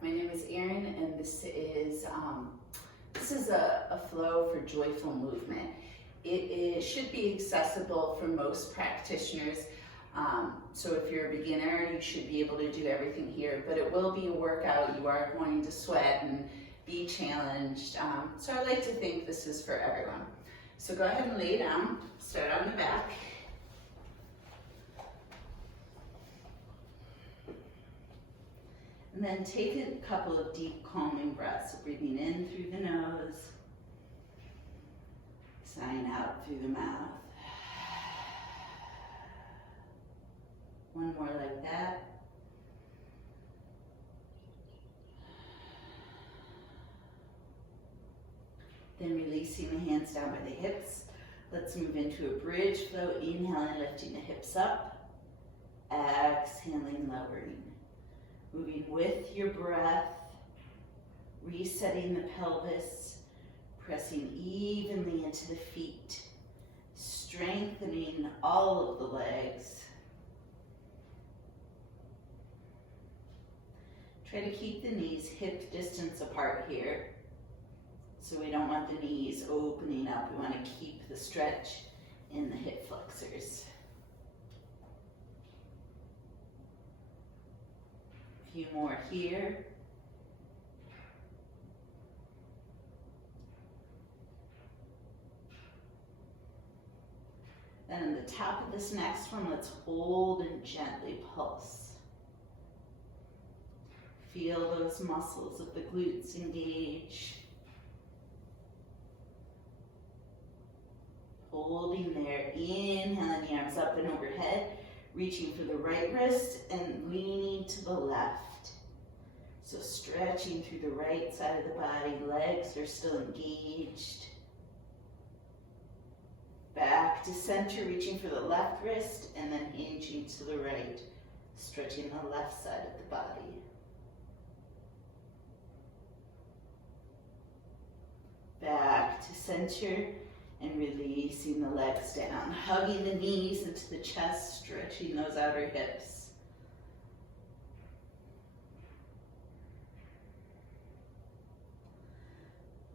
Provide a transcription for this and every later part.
My name is Erin, and this is a flow for joyful movement. It should be accessible for most practitioners. So if you're a beginner, you should be able to do everything here, but it will be a workout. You are going to sweat and be challenged. So I like to think this is for everyone. So go ahead and lay down, start on the back. And then take a couple of deep calming breaths, breathing in through the nose, sighing out through the mouth. One more like that. Then releasing the hands down by the hips. Let's move into a bridge flow. Inhaling, lifting the hips up. Exhaling, lowering. Moving with your breath, resetting the pelvis, pressing evenly into the feet, strengthening all of the legs. Try to keep the knees hip distance apart here. So we don't want the knees opening up. We want to keep the stretch in the hip flexors. A few more here. Then in the top of this next one, let's hold and gently pulse. Feel those muscles of the glutes engage. Holding there, inhaling the arms up and overhead, reaching for the right wrist and leaning to the left. So stretching through the right side of the body, legs are still engaged. Back to center, reaching for the left wrist and then hinging to the right, stretching the left side of the body. Back to center and releasing the legs down, hugging the knees into the chest, stretching those outer hips.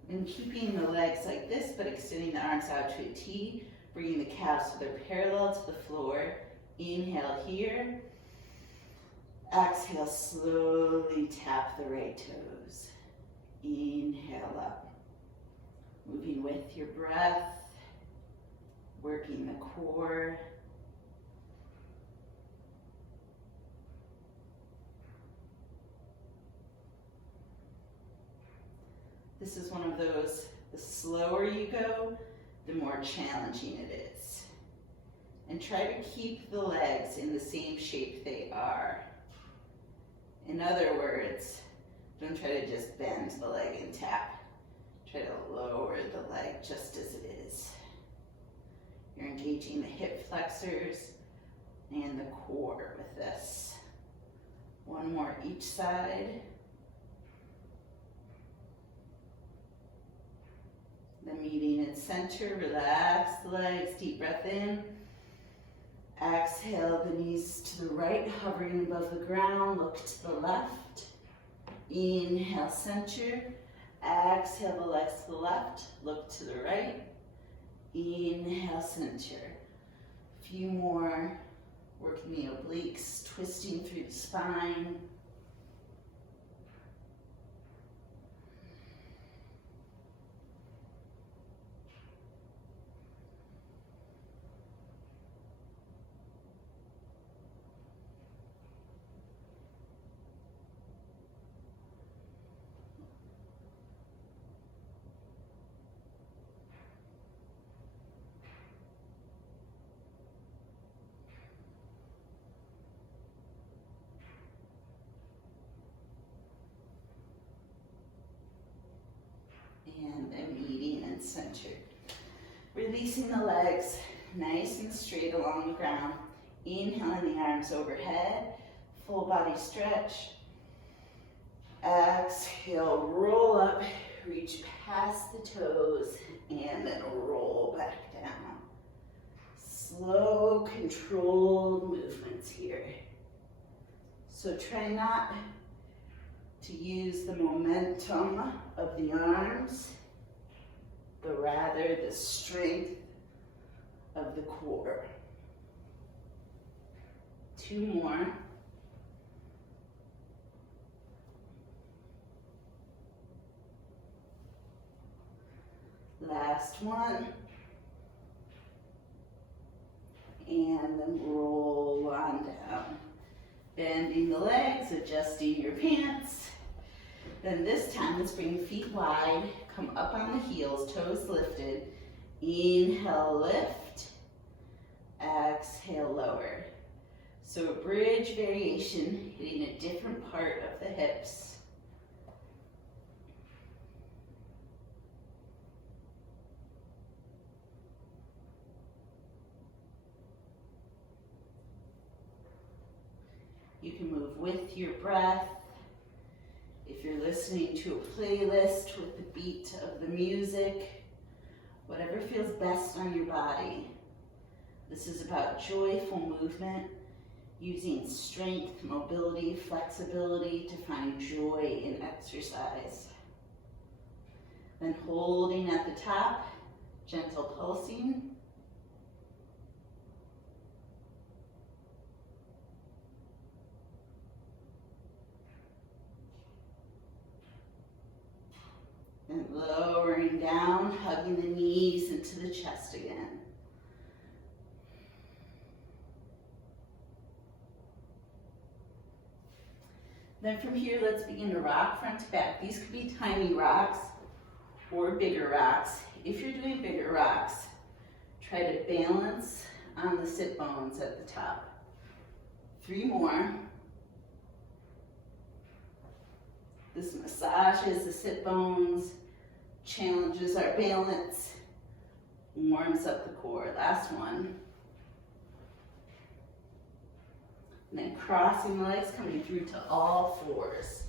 And keeping the legs like this, but extending the arms out to a T, bringing the calves so they're parallel to the floor. Inhale here. Exhale, slowly tap the right toes. Inhale up. Moving with your breath, working the core. This is one of those, the slower you go, the more challenging it is. And try to keep the legs in the same shape they are. In other words, don't try to just bend the leg and tap. Try to lower the leg just as it is. You're engaging the hip flexors and the core with this. One more each side. Then meeting in center, relax the legs, deep breath in. Exhale the knees to the right, hovering above the ground, look to the left. Inhale, center. Exhale the legs to the left, look to the right. Inhale, center. A few more, working the obliques, twisting through the spine. And then meeting and centered. Releasing the legs nice and straight along the ground. Inhaling the arms overhead, full body stretch. Exhale, roll up, reach past the toes, and then roll back down. Slow, controlled movements here. So try not to use the momentum of the arms, but rather the strength of the core. 2 more. Last one. And then roll on down. Bending the legs, adjusting your pants. Then this time, let's bring feet wide, come up on the heels, toes lifted. Inhale, lift. Exhale, lower. So a bridge variation, hitting a different part of the hips. You can move with your breath. If you're listening to a playlist with the beat of the music, whatever feels best on your body. This is about joyful movement, using strength, mobility, flexibility to find joy in exercise. Then holding at the top, gentle pulsing. And lowering down, hugging the knees into the chest again. Then from here, let's begin to rock front to back. These could be tiny rocks or bigger rocks. If you're doing bigger rocks, try to balance on the sit bones at the top. 3 more. This massages the sit bones, challenges our balance, warms up the core. Last one. And then crossing the legs, coming through to all 4s.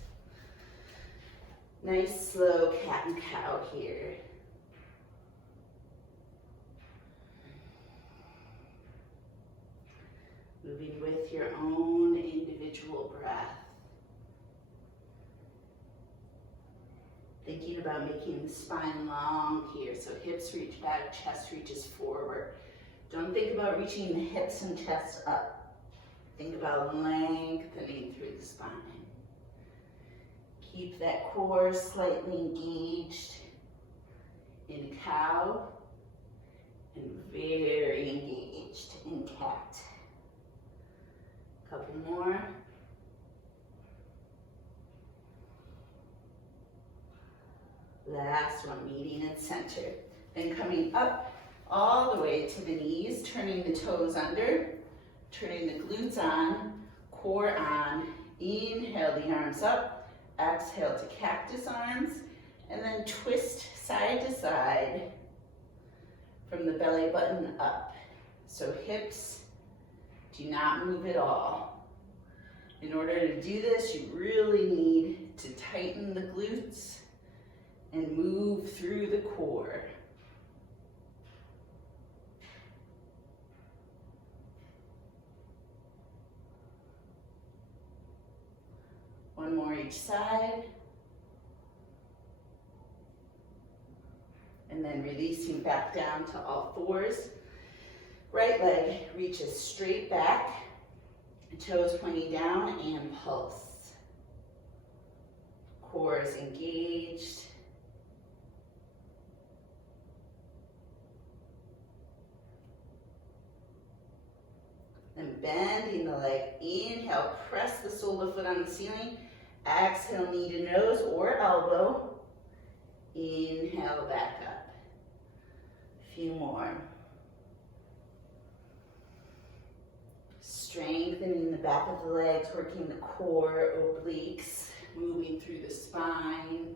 Nice slow cat and cow here. Moving with your own individual breath. Thinking about making the spine long here, so hips reach back, chest reaches forward. Don't think about reaching the hips and chest up. Think about lengthening through the spine. Keep that core slightly engaged in cow and very engaged in cat. Couple more. Last one, meeting in center. Then coming up all the way to the knees, turning the toes under, turning the glutes on, core on. Inhale the arms up, exhale to cactus arms, and then twist side to side from the belly button up. So hips do not move at all. In order to do this, you really need to tighten the glutes and move through the core. One more each side. And then releasing back down to all 4s. Right leg reaches straight back, toes pointing down, and pulse. Core is engaged. Then bending the leg. Inhale, press the sole of the foot on the ceiling. Exhale, knee to nose or elbow. Inhale, back up. A few more. Strengthening the back of the legs, working the core, obliques, moving through the spine.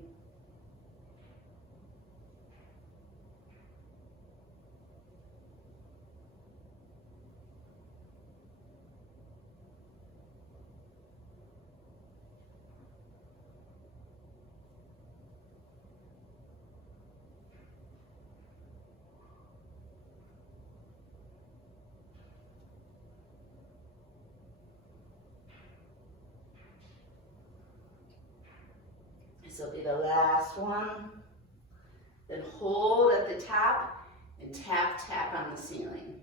This will be the last one. Then hold at the top and tap, tap on the ceiling.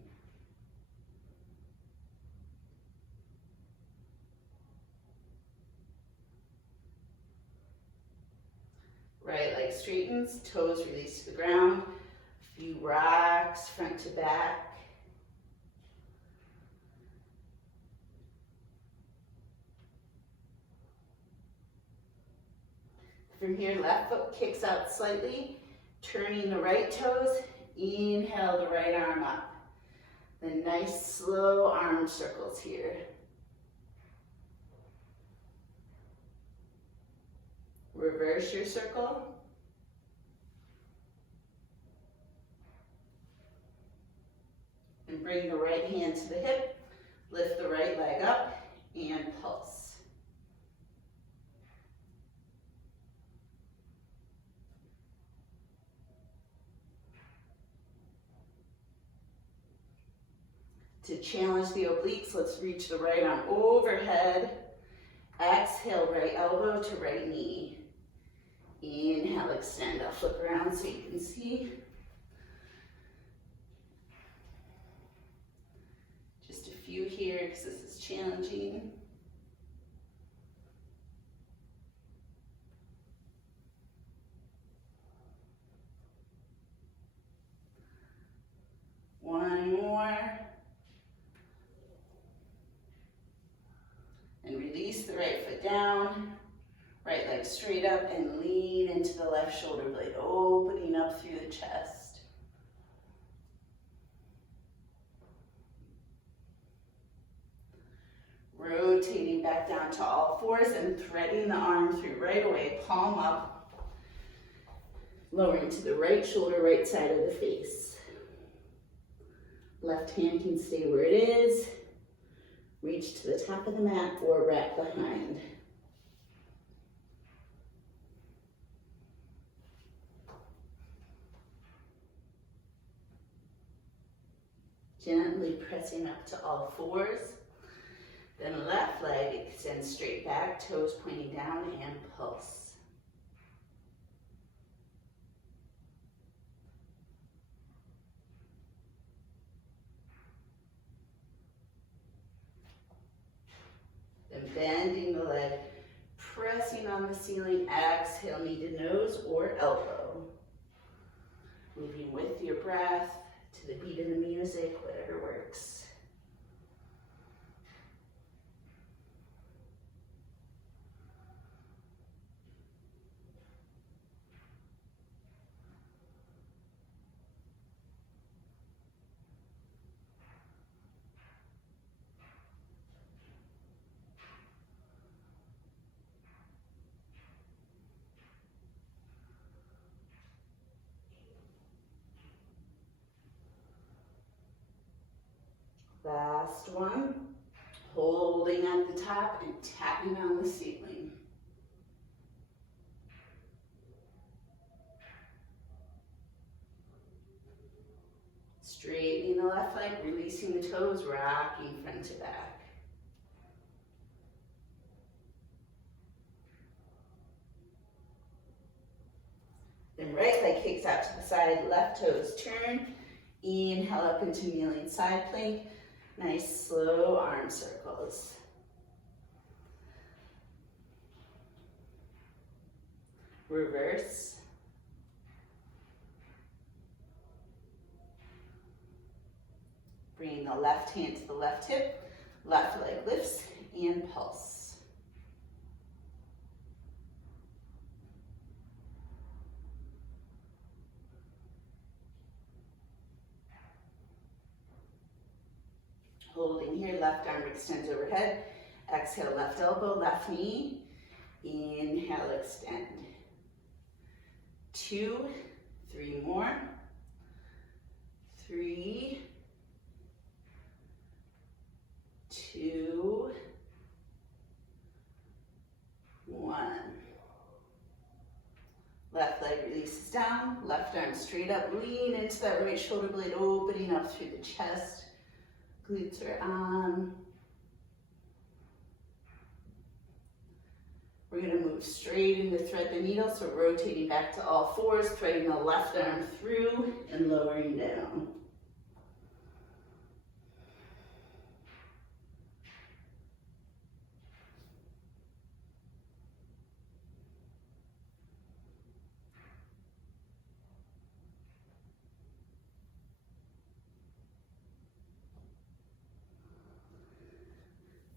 Right leg straightens, toes release to the ground. A few rocks, front to back. From here, left foot kicks out slightly, turning the right toes. Inhale the right arm up. Then nice slow arm circles here. Reverse your circle. And bring the right hand to the hip. Lift the right leg up and pulse. To challenge the obliques, let's reach the right arm overhead. Exhale, right elbow to right knee. Inhale, extend. I'll flip around so you can see. Just a few here because this is challenging. One more. And release the right foot down, right leg straight up, and lean into the left shoulder blade, opening up through the chest. Rotating back down to all fours and threading the arm through right away, palm up, lowering to the right shoulder, right side of the face. Left hand can stay where it is. Reach to the top of the mat or wrap behind. Gently pressing up to all fours. Then left leg extends straight back, toes pointing down, and pulse. Then bending the leg, pressing on the ceiling, exhale, knee to nose or elbow. Moving with your breath to the beat of the music, whatever works. Last one, holding at the top and tapping on the ceiling. Straightening the left leg, releasing the toes, rocking front to back. Then right leg kicks out to the side, left toes turn. Inhale up into kneeling side plank. Nice slow arm circles. Reverse. Bring the left hand to the left hip, left leg lifts and pulse. Holding here, left arm extends overhead. Exhale, left elbow, left knee. Inhale, extend. 2, 3 more. 3, 2, 1. Left leg releases down, left arm straight up, lean into that right shoulder blade, opening up through the chest. Glutes are on. We're gonna move straight into thread the needle, so rotating back to all fours, threading the left arm through and lowering down.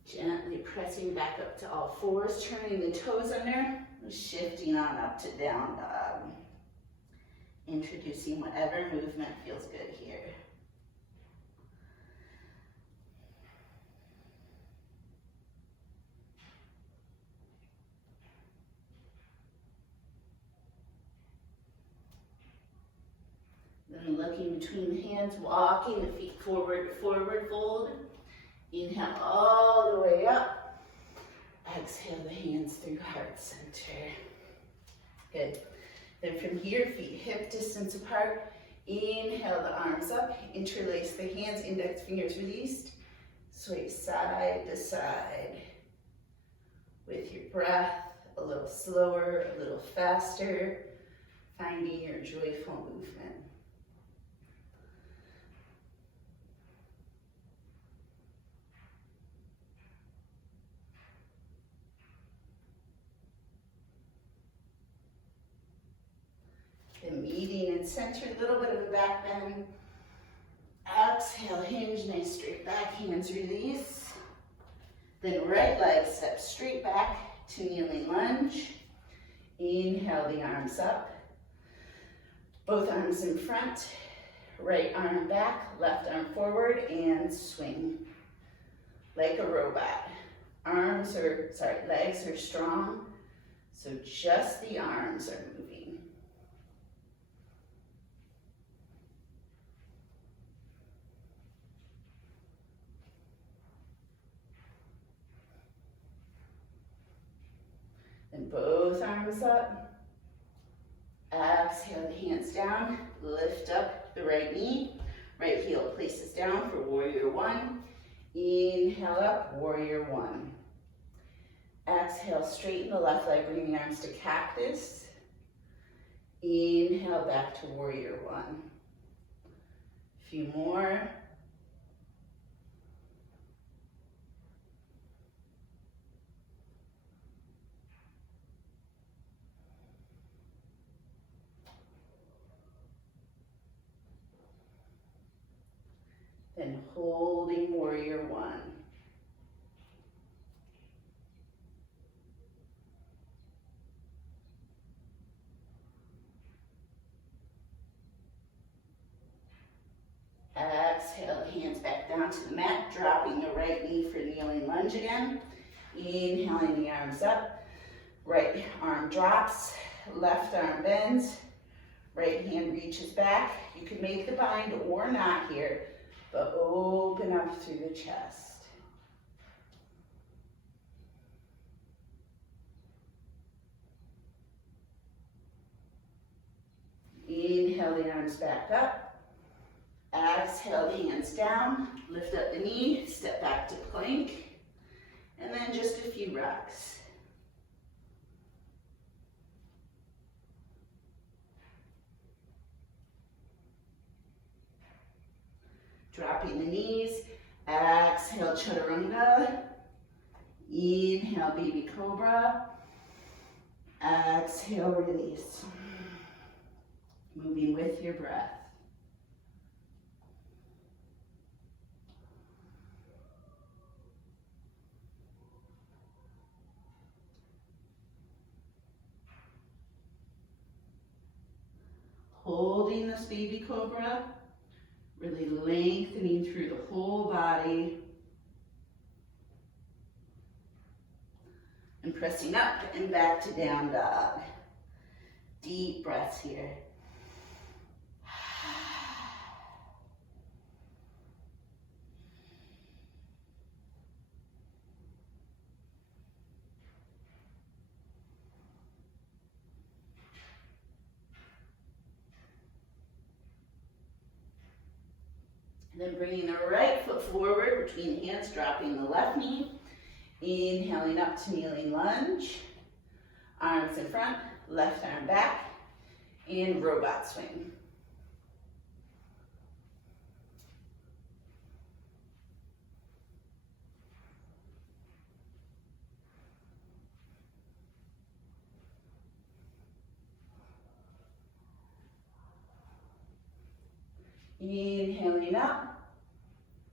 Gently pressing back up to all fours, turning the toes under, shifting on up to down dog. Introducing whatever movement feels good here. Then looking between the hands, walking the feet forward, forward fold. Inhale all the way up. Exhale the hands through heart center. Good. Then from here, feet hip distance apart. Inhale the arms up. Interlace the hands, index fingers released. Sway side to side. With your breath, a little slower, a little faster. Finding your joyful movement. Then meeting in center, a little bit of a back bend. Exhale, hinge, nice straight back, hands release. Then right leg steps straight back to kneeling lunge. Inhale the arms up. Both arms in front, right arm back, left arm forward, and swing. Like a robot. Legs are strong, so just the arms are moving. Then both arms up. Exhale the hands down. Lift up the right knee. Right heel places down for warrior one. Inhale up, warrior one. Exhale, straighten the left leg, bringing the arms to cactus. Inhale back to warrior one. A few more. Then holding warrior one. Exhale, hands back down to the mat, dropping the right knee for kneeling lunge again. Inhaling the arms up. Right arm drops, left arm bends, right hand reaches back. You can make the bind or not here, but open up through the chest. Inhale the arms back up. Exhale the hands down. Lift up the knee, step back to plank. And then just a few rocks. Dropping the knees, exhale chaturanga, inhale baby cobra, exhale release. Moving with your breath. Holding this baby cobra. Really lengthening through the whole body. And pressing up and back to down dog. Deep breaths here. Then bringing the right foot forward between the hands, dropping the left knee. Inhaling up to kneeling lunge. Arms in front, left arm back, and robot swing. Inhaling up,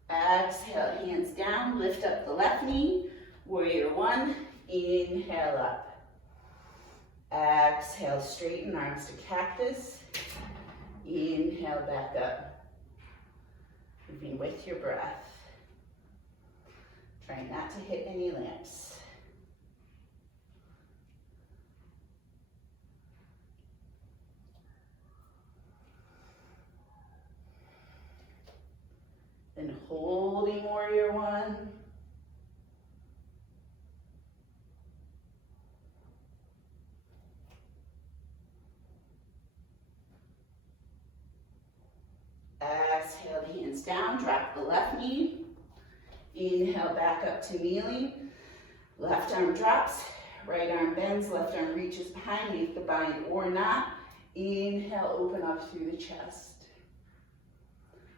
exhale, hands down, lift up the left knee, warrior one, inhale up. Exhale, straighten arms to cactus, inhale back up. Moving with your breath. Trying not to hit any lamps. Then holding warrior one. Exhale, the hands down, drop the left knee. Inhale, back up to kneeling. Left arm drops, right arm bends, left arm reaches behind, make the bind or not. Inhale, open up through the chest.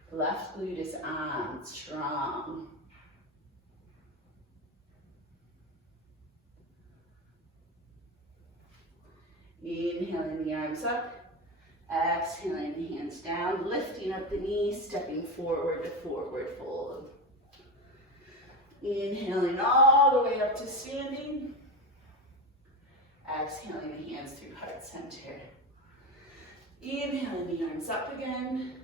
Left glute is on, strong. Inhaling the arms up, exhaling the hands down, lifting up the knees, stepping forward to forward fold. Inhaling all the way up to standing. Exhaling the hands through heart center. Inhaling the arms up again.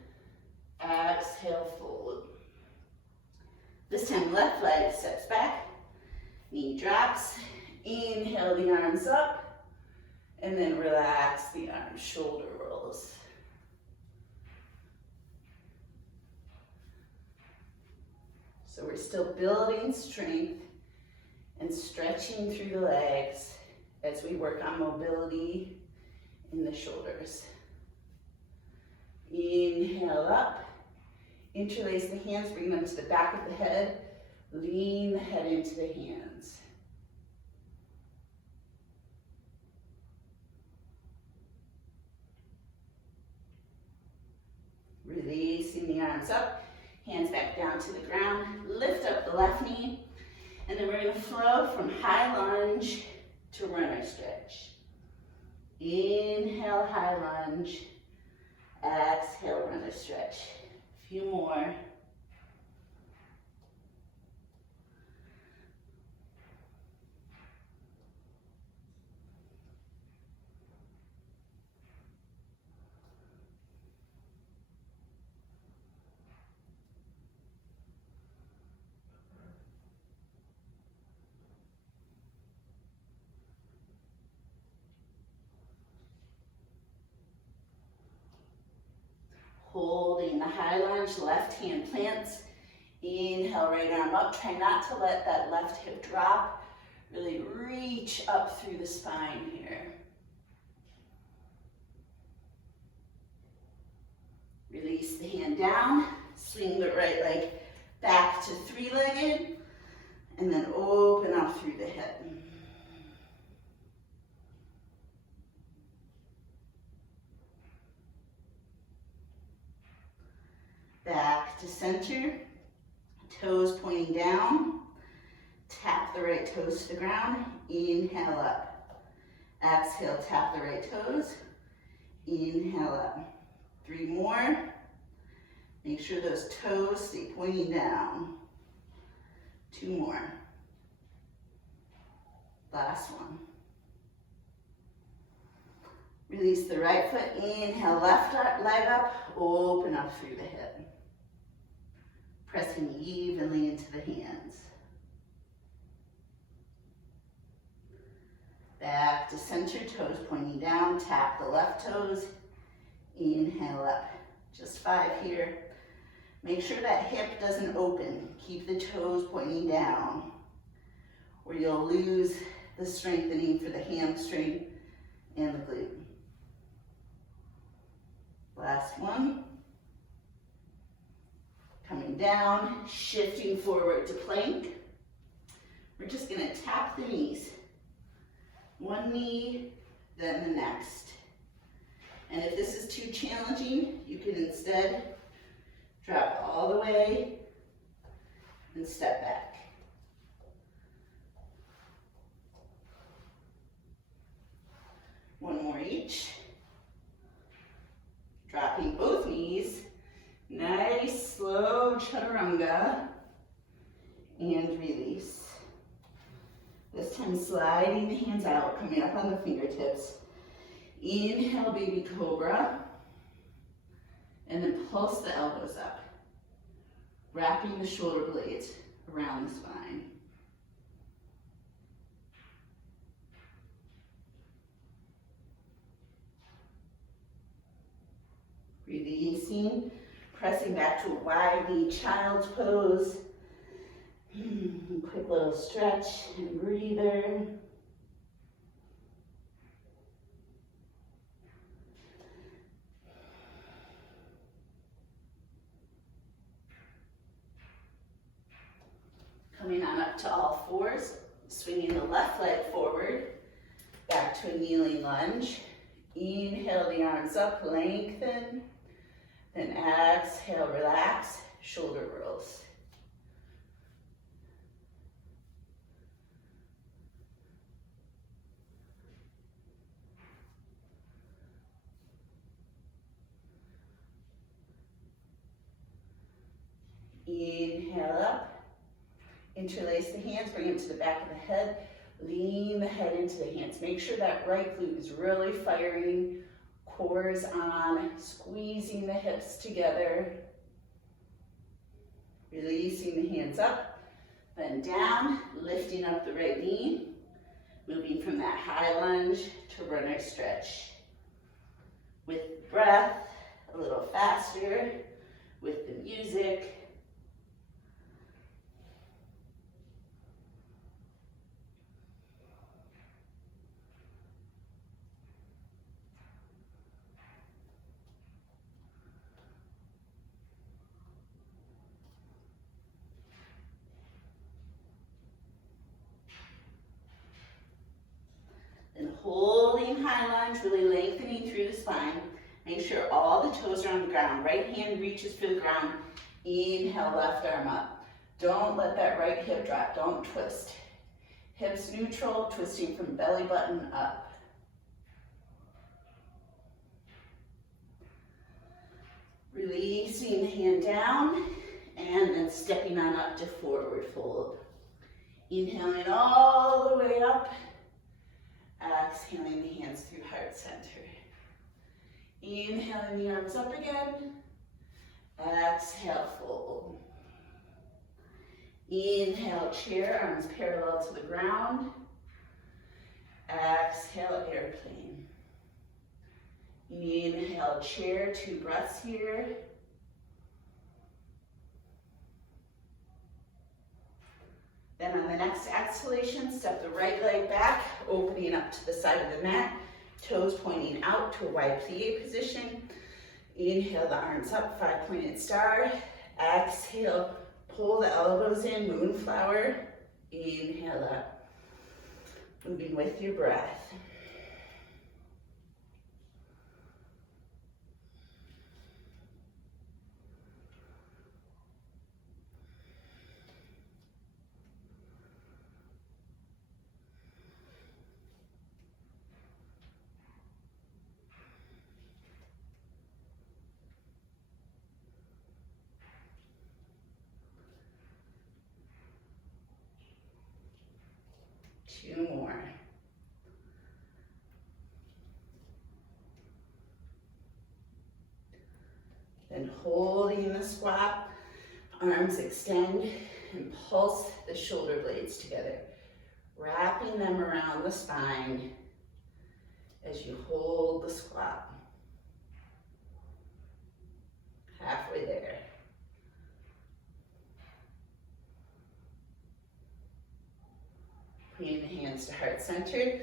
Exhale, fold. This time left leg steps back, knee drops. Inhale the arms up, and then relax the arms, shoulder rolls. So we're still building strength and stretching through the legs as we work on mobility in the shoulders. Inhale up. Interlace the hands, bring them to the back of the head. Lean the head into the hands. Releasing the arms up, hands back down to the ground. Lift up the left knee, and then we're going to flow from high lunge to runner stretch. Inhale, high lunge. Exhale, runner stretch. Few more. Holding the high lunge, left hand plants. Inhale, right arm up. Try not to let that left hip drop. Really reach up through the spine here. Release the hand down. Swing the right leg back to three-legged. And then open up through the hip. Back to center, toes pointing down. Tap the right toes to the ground. Inhale up. Exhale, tap the right toes. Inhale up. 3 more. Make sure those toes stay pointing down. 2 more. Last one. Release the right foot. Inhale, left leg up. Open up through the hip. Pressing evenly into the hands. Back to center, toes pointing down. Tap the left toes. Inhale up. Just 5 here. Make sure that hip doesn't open. Keep the toes pointing down, or you'll lose the strengthening for the hamstring and the glute. Last one. Coming down, shifting forward to plank. We're just gonna tap the knees. one knee, then the next. And if this is too challenging, you can instead drop all the way and step back. One more each. Dropping both knees. Nice, slow chaturanga. And release. This time sliding the hands out, coming up on the fingertips. Inhale, baby cobra. And then pulse the elbows up. Wrapping the shoulder blades around the spine. Releasing, pressing back to a wide knee child's pose. Quick little stretch and breather. Coming on up to all fours, swinging the left leg forward, back to a kneeling lunge. Inhale the arms up, lengthen. Then exhale, relax, shoulder rolls. Inhale up, interlace the hands, bring them to the back of the head, lean the head into the hands. Make sure that right glute is really firing, core is on, squeezing the hips together, releasing the hands up, then down, lifting up the right knee, moving from that high lunge to runner stretch. With breath, a little faster, with the music. And holding high lunge, really lengthening through the spine. Make sure all the toes are on the ground. Right hand reaches for the ground. Inhale, left arm up. Don't let that right hip drop. Don't twist. Hips neutral, twisting from belly button up. Releasing the hand down and then stepping on up to forward fold. Inhaling all the way up. Exhaling the hands through heart center. Inhaling the arms up again. Exhale, fold. Inhale, chair, arms parallel to the ground. Exhale, airplane. Inhale, chair, 2 breaths here. Then on the next exhalation, step the right leg back, opening up to the side of the mat, toes pointing out to a wide plie position. Inhale the arms up, 5-pointed star. Exhale, pull the elbows in, moonflower. Inhale up, moving with your breath. Two more. Then holding the squat, arms extend and pulse the shoulder blades together, wrapping them around the spine as you hold the squat. Halfway there. Bringing the hands to heart center.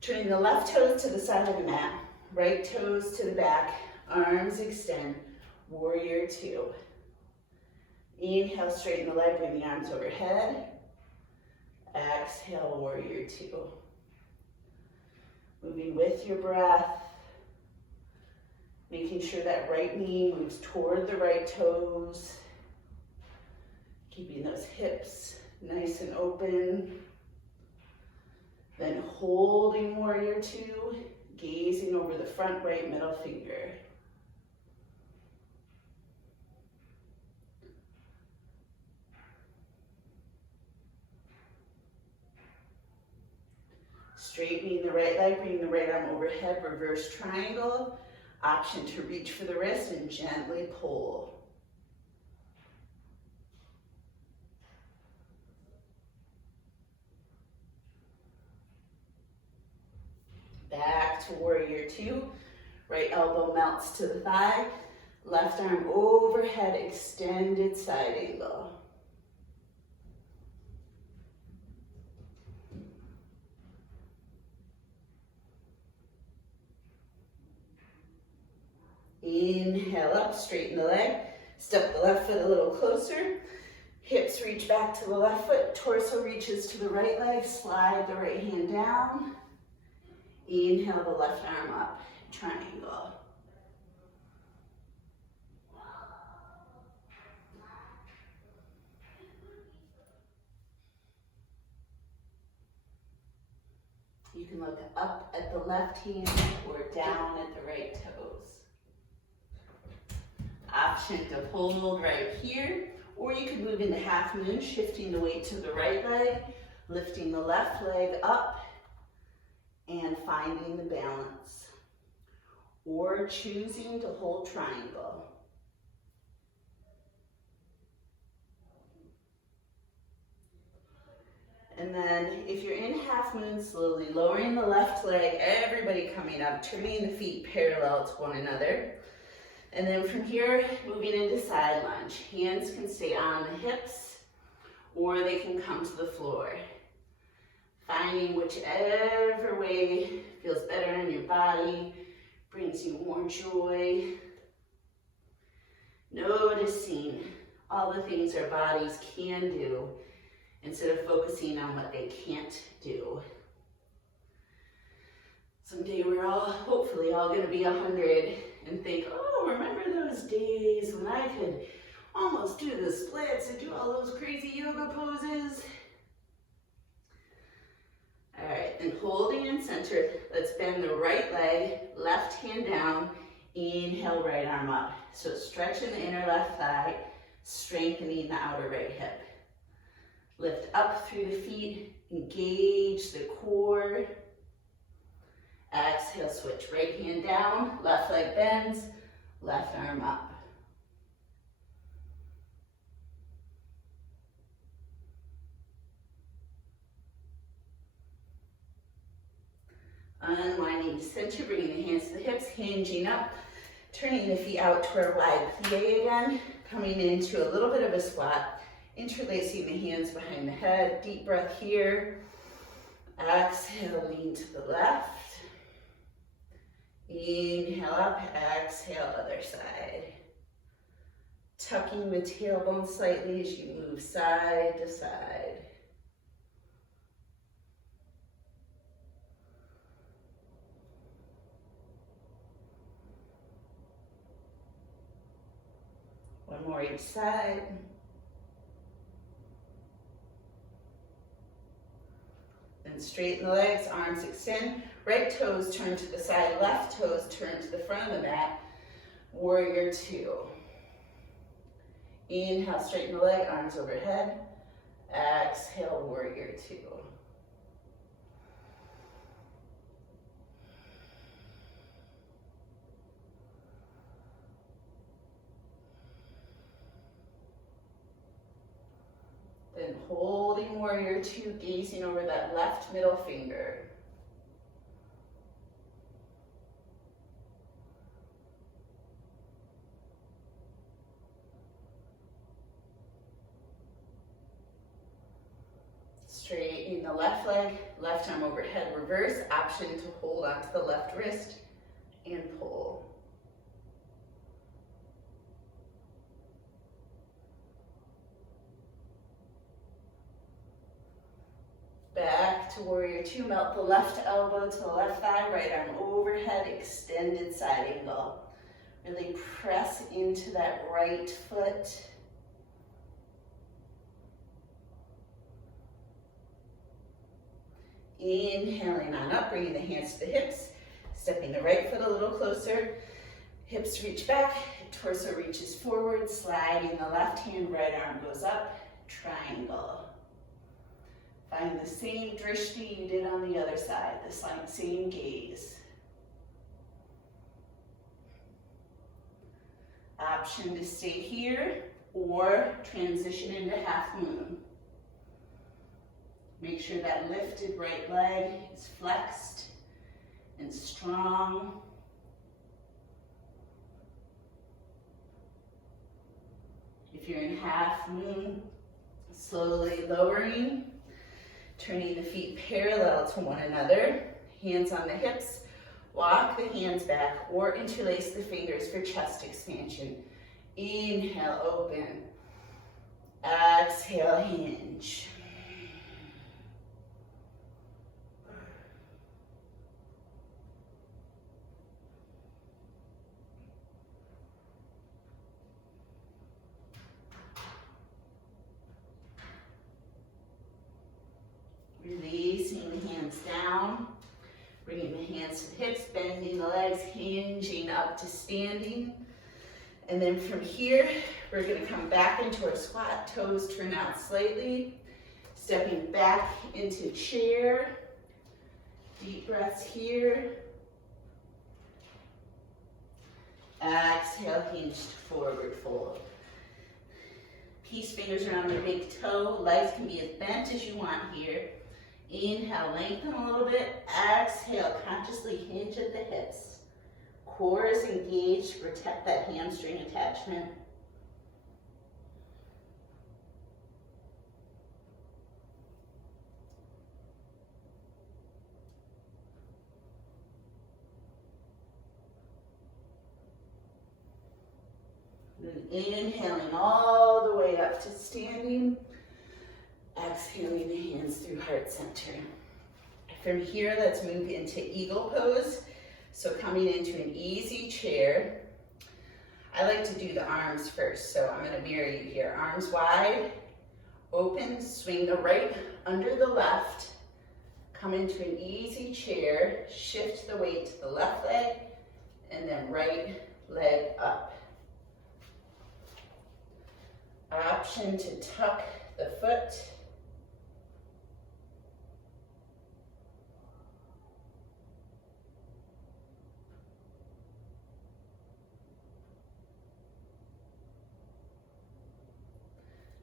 Turning the left toes to the side of the mat. Right toes to the back. Arms extend. Warrior 2. Inhale, straighten the leg, bring the arms overhead. Exhale, warrior 2. Moving with your breath, making sure that right knee moves toward the right toes, keeping those hips nice and open. Then holding warrior two, gazing over the front right middle finger. Straightening the right leg, bringing the right arm overhead, reverse triangle. Option to reach for the wrist and gently pull. Back to warrior two. Right elbow melts to the thigh. Left arm overhead, extended side angle. Inhale up, straighten the leg. Step the left foot a little closer. Hips reach back to the left foot. Torso reaches to the right leg. Slide the right hand down. Inhale the left arm up, triangle. You can look up at the left hand or down at the right toes. Option to hold right here, or you could move into half moon, shifting the weight to the right leg, lifting the left leg up, and finding the balance. Or choosing to hold triangle. And then if you're in half moon, slowly lowering the left leg, everybody coming up, turning the feet parallel to one another. And then from here, moving into side lunge. Hands can stay on the hips, or they can come to the floor. Finding whichever way feels better in your body, brings you more joy. Noticing all the things our bodies can do, instead of focusing on what they can't do. Someday we're all, hopefully, all gonna be 100 and think, oh, remember those days when I could almost do the splits and do all those crazy yoga poses? All right, then holding in center, let's bend the right leg, left hand down, inhale, right arm up. So stretching the inner left thigh, strengthening the outer right hip. Lift up through the feet, engage the core. Exhale, switch, right hand down, left leg bends, left arm up. Unwinding to center, bringing the hands to the hips, hinging up, turning the feet out to our wide plie again, coming into a little bit of a squat, interlacing the hands behind the head, deep breath here. Exhale, lean to the left. Inhale up, exhale, other side. Tucking the tailbone slightly as you move side to side. One more each side. Then straighten the legs, arms extend. Right toes turn to the side, left toes turn to the front of the mat. Warrior two. Inhale, straighten the leg, arms overhead. Exhale, warrior two. Then holding warrior two, gazing over that left middle finger. Straighten the left leg, left arm overhead, reverse. Option to hold onto the left wrist and pull. Back to to warrior two. Melt the left elbow to the left thigh, right arm overhead, extended side angle. Really press into that right foot. Inhaling on up, bringing the hands to the hips, stepping the right foot a little closer. Hips reach back, torso reaches forward, sliding the left hand, right arm goes up, triangle. Find the same drishti you did on the other side, the same gaze. Option to stay here or transition into half moon. Make sure that lifted right leg is flexed and strong. If you're in half moon, slowly lowering, turning the feet parallel to one another, hands on the hips, walk the hands back or interlace the fingers for chest expansion. Inhale, open. Exhale, hinge. Releasing the hands down, bringing the hands to the hips, bending the legs, hinging up to standing. And then from here, we're gonna come back into our squat, toes turn out slightly, stepping back into chair. Deep breaths here. Exhale, hinged forward fold. Peace fingers around your big toe. Legs can be as bent as you want here. Inhale, lengthen a little bit. Exhale, consciously hinge at the hips. Core is engaged to protect that hamstring attachment. Then inhaling all the way up to standing. Exhaling the hands through heart center. From here, let's move into eagle pose. So coming into an easy chair. I like to do the arms first, so I'm gonna mirror you here. Arms wide, open, swing the right under the left. Come into an easy chair, shift the weight to the left leg, and then right leg up. Option to tuck the foot.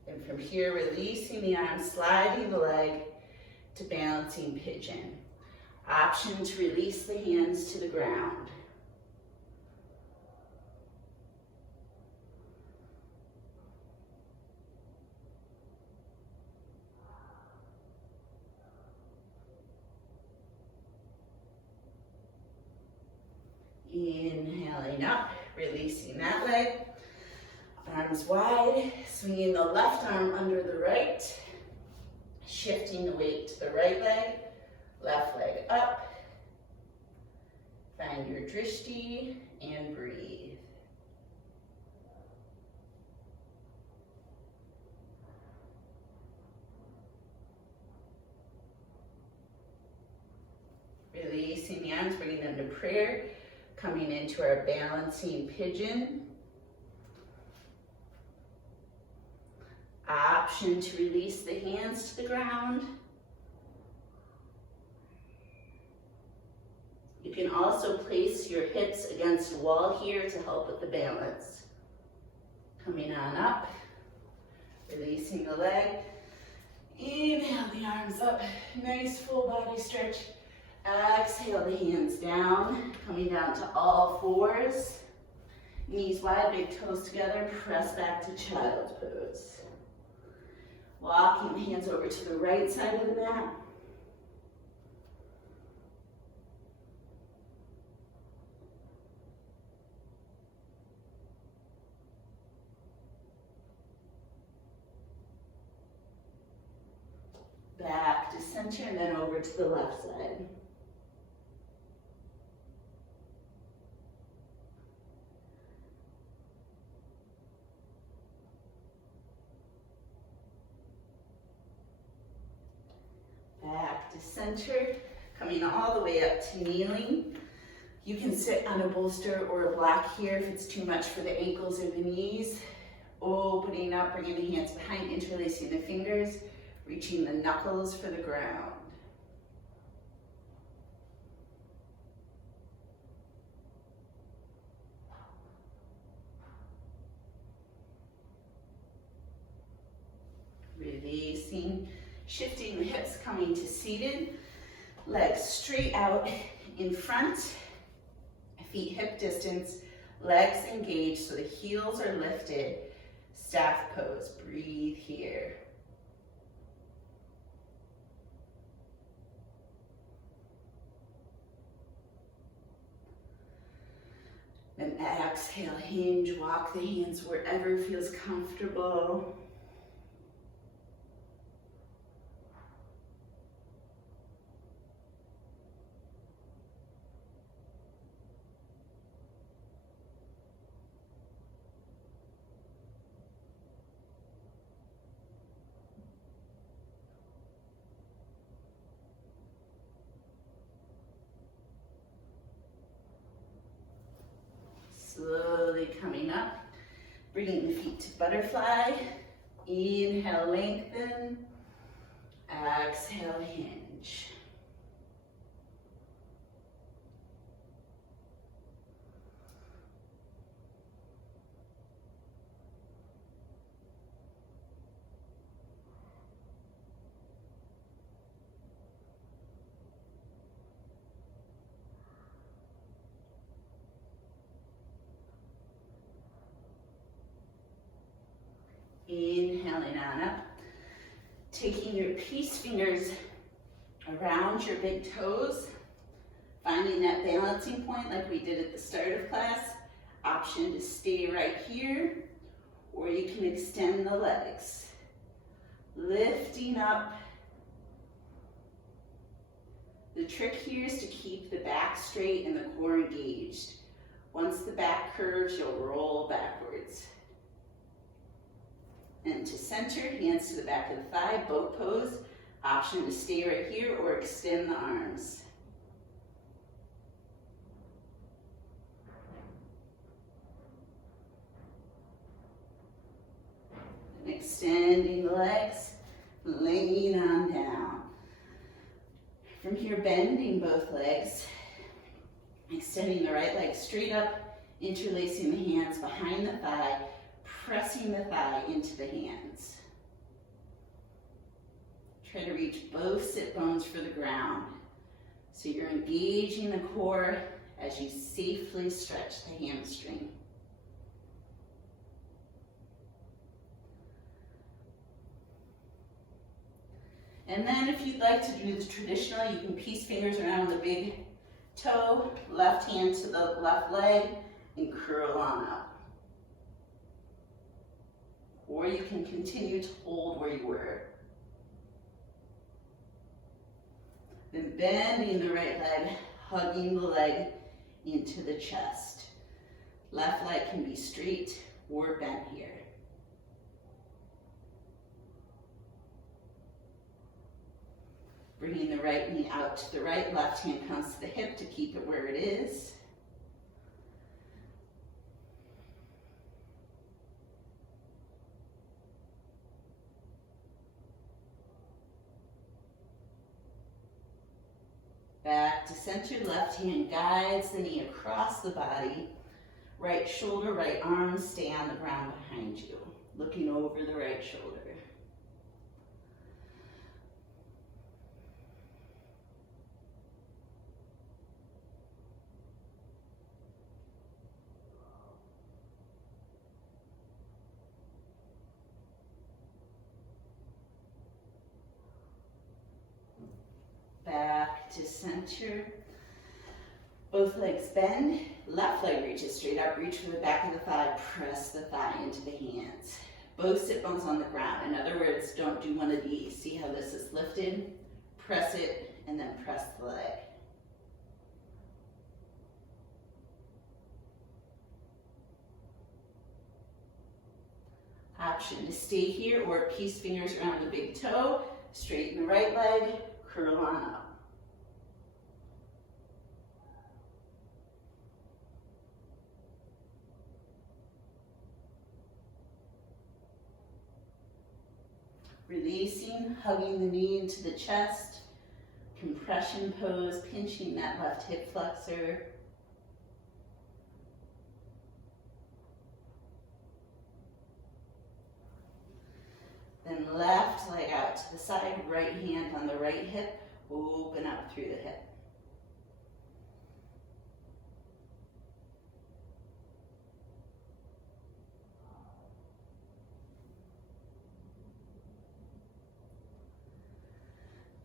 And from here, releasing the arm, sliding the leg to balancing pigeon. Option to release the hands to the ground. Inhaling up, releasing that leg. Arms wide, swinging the left arm under the right, shifting the weight to the right leg, left leg up. Find your drishti and breathe. Releasing the arms, bringing them to prayer, coming into our balancing pigeon. Option to release the hands to the ground. You can also place your hips against the wall here to help with the balance. Coming on up, releasing the leg. Inhale the arms up, nice full body stretch. Exhale the hands down, coming down to all fours. Knees wide, big toes together, press back to child's pose. Walking the hands over to the right side of the mat. Back to center and then over to the left side. Back to center, coming all the way up to kneeling. You can sit on a bolster or a block here if it's too much for the ankles or the knees. Opening up, bringing the hands behind, interlacing the fingers, reaching the knuckles for the ground. Releasing, shifting the hips, coming to seated. Legs straight out in front, feet hip distance, legs engaged so the heels are lifted. Staff pose, breathe here. Then exhale, hinge, walk the hands wherever feels comfortable. Slowly coming up, bringing the feet to butterfly. Inhale, lengthen. Exhale, hinge. Inhaling on up, taking your peace fingers around your big toes, finding that balancing point like we did at the start of class. Option to stay right here, or you can extend the legs. Lifting up. The trick here is to keep the back straight and the core engaged. Once the back curves, you'll roll backwards. And to center, hands to the back of the thigh, boat pose. Option to stay right here or extend the arms. And extending the legs, laying on down. From here, bending both legs, extending the right leg straight up, interlacing the hands behind the thigh, pressing the thigh into the hands. Try to reach both sit bones for the ground. So you're engaging the core as you safely stretch the hamstring. And then if you'd like to do the traditional, you can peace fingers around the big toe, left hand to the left leg, and curl on up. Or you can continue to hold where you were. Then bending the right leg, hugging the leg into the chest. Left leg can be straight or bent here. Bringing the right knee out to the right, left hand comes to the hip to keep it where it is. Back to center, left hand guides the knee across the body. Right shoulder, right arm stay on the ground behind you, looking over the right shoulder. Back to center. Both legs bend. Left leg reaches straight up. Reach for the back of the thigh. Press the thigh into the hands. Both sit bones on the ground. In other words, don't do one of these. See how this is lifted? press it, and then press the leg. Option to stay here or peace fingers around the big toe, straighten the right leg, curl on up. Releasing, hugging the knee into the chest, compression pose, pinching that left hip flexor. Then left leg out to the side, right hand on the right hip, open up through the hip.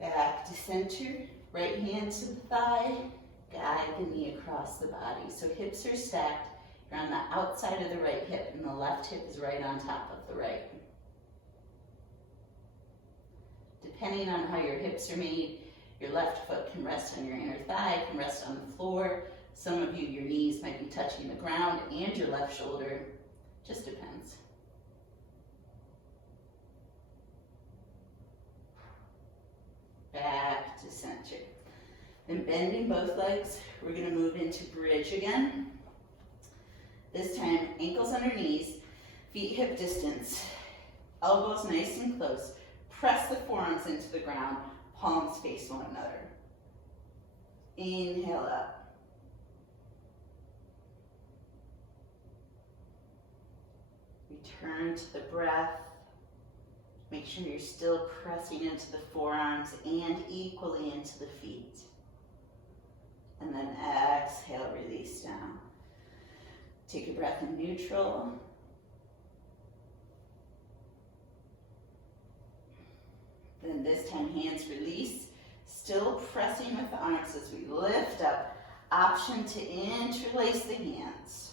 Back to center, right hand to the thigh, guide the knee across the body. So hips are stacked, you're on the outside of the right hip and the left hip is right on top of the right. Depending on how your hips are made, your left foot can rest on your inner thigh, can rest on the floor. Some of you, your knees might be touching the ground and your left shoulder. Just depends. Back to center. Then bending both legs, we're going to move into bridge again. This time, ankles under knees, feet hip distance, elbows nice and close. Press the forearms into the ground, palms face one another. Inhale up. Return to the breath. Make sure you're still pressing into the forearms and equally into the feet. And then exhale, release down. Take a breath in neutral. Then this time, hands release. Still pressing with the arms as we lift up. Option to interlace the hands.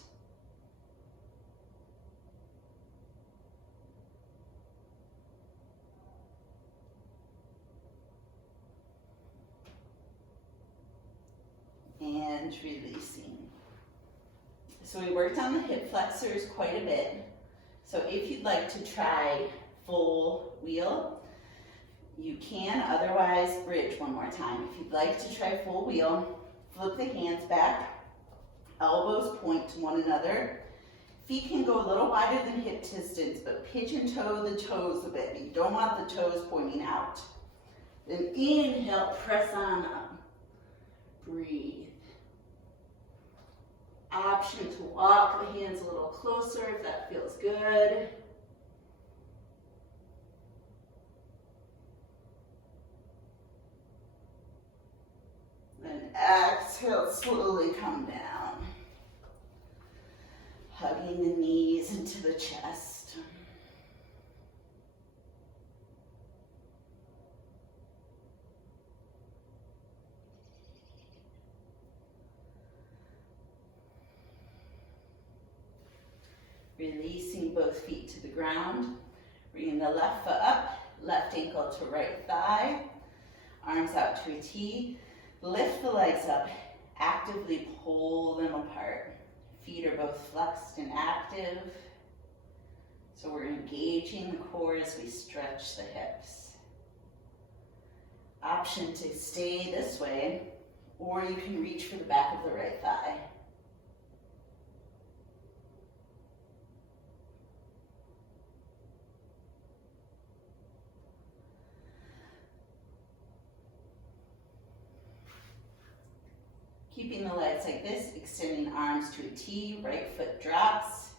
And releasing. So we worked on the hip flexors quite a bit. So if you'd like to try full wheel, you can, otherwise bridge one more time. If you'd like to try full wheel, flip the hands back, elbows point to one another. Feet can go a little wider than hip distance, but pigeon toe the toes a bit. You don't want the toes pointing out. Then inhale, press on up. Breathe. Option to walk the hands a little closer if that feels good. Then exhale, slowly come down. Hugging the knees into the chest. Releasing both feet to the ground. Bringing the left foot up, left ankle to right thigh. Arms out to a T. Lift the legs up, actively pull them apart. Feet are both flexed and active. So we're engaging the core as we stretch the hips. Option to stay this way, or you can reach for the back of the right thigh. Keeping the legs like this, extending arms to a T, right foot drops.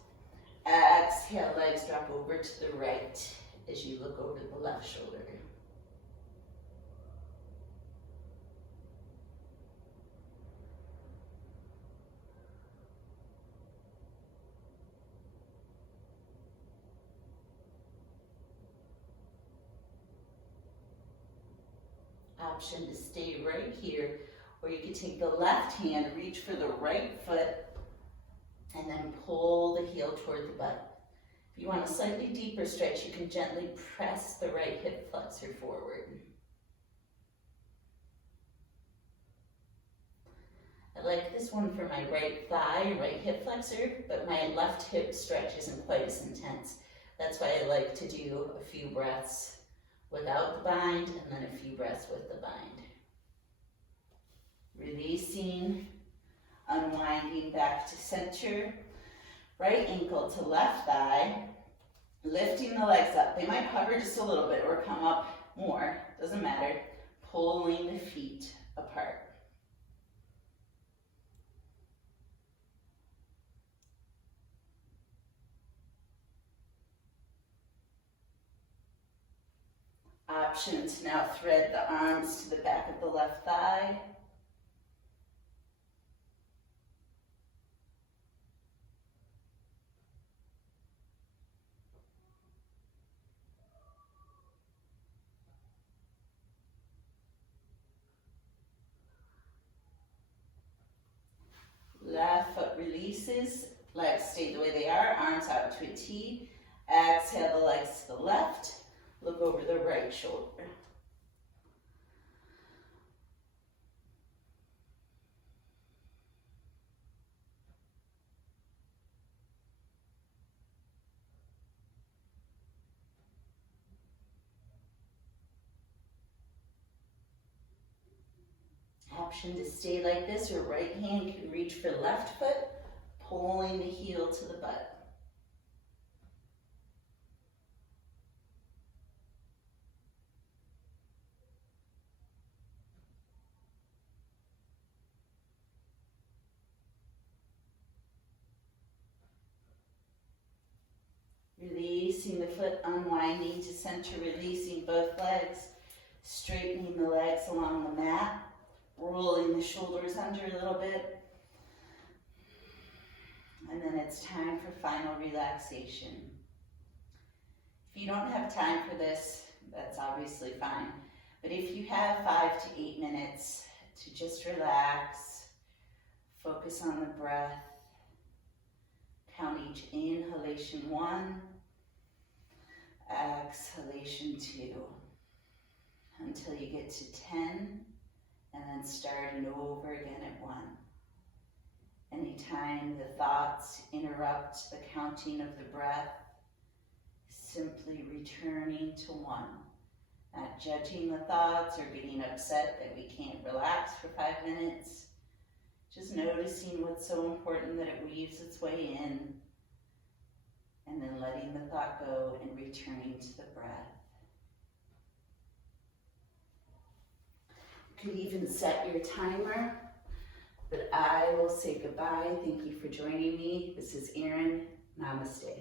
Exhale, legs drop over to the right as you look over the left shoulder. Option to stay right here. Or you could take the left hand, reach for the right foot, and then pull the heel toward the butt. If you want a slightly deeper stretch, you can gently press the right hip flexor forward. I like this one for my right thigh, right hip flexor, but my left hip stretch isn't quite as intense. That's why I like to do a few breaths without the bind and then a few breaths with the bind. Releasing, unwinding back to center, right ankle to left thigh, lifting the legs up. They might hover just a little bit or come up more, doesn't matter. Pulling the feet apart. Option to now thread the arms to the back of the left thigh. Left foot releases, legs stay the way they are, arms out to a T. Exhale the legs to the left, look over the right shoulder. Option to stay like this, your right hand can reach for left foot, pulling the heel to the butt. Releasing the foot, unwinding to center, releasing both legs, straightening the legs along the mat, rolling the shoulders under a little bit. And then it's time for final relaxation. If you don't have time for this, that's obviously fine. But if you have 5 to 8 minutes to just relax, focus on the breath, count each inhalation 1, exhalation 2, until you get to 10, and then starting over again at 1. Anytime the thoughts interrupt the counting of the breath, simply returning to 1. Not judging the thoughts or getting upset that we can't relax for 5 minutes. Just noticing what's so important that it weaves its way in, and then letting the thought go and returning to the breath. You could even set your timer, but I will say goodbye. Thank you for joining me. This is Erin. Namaste.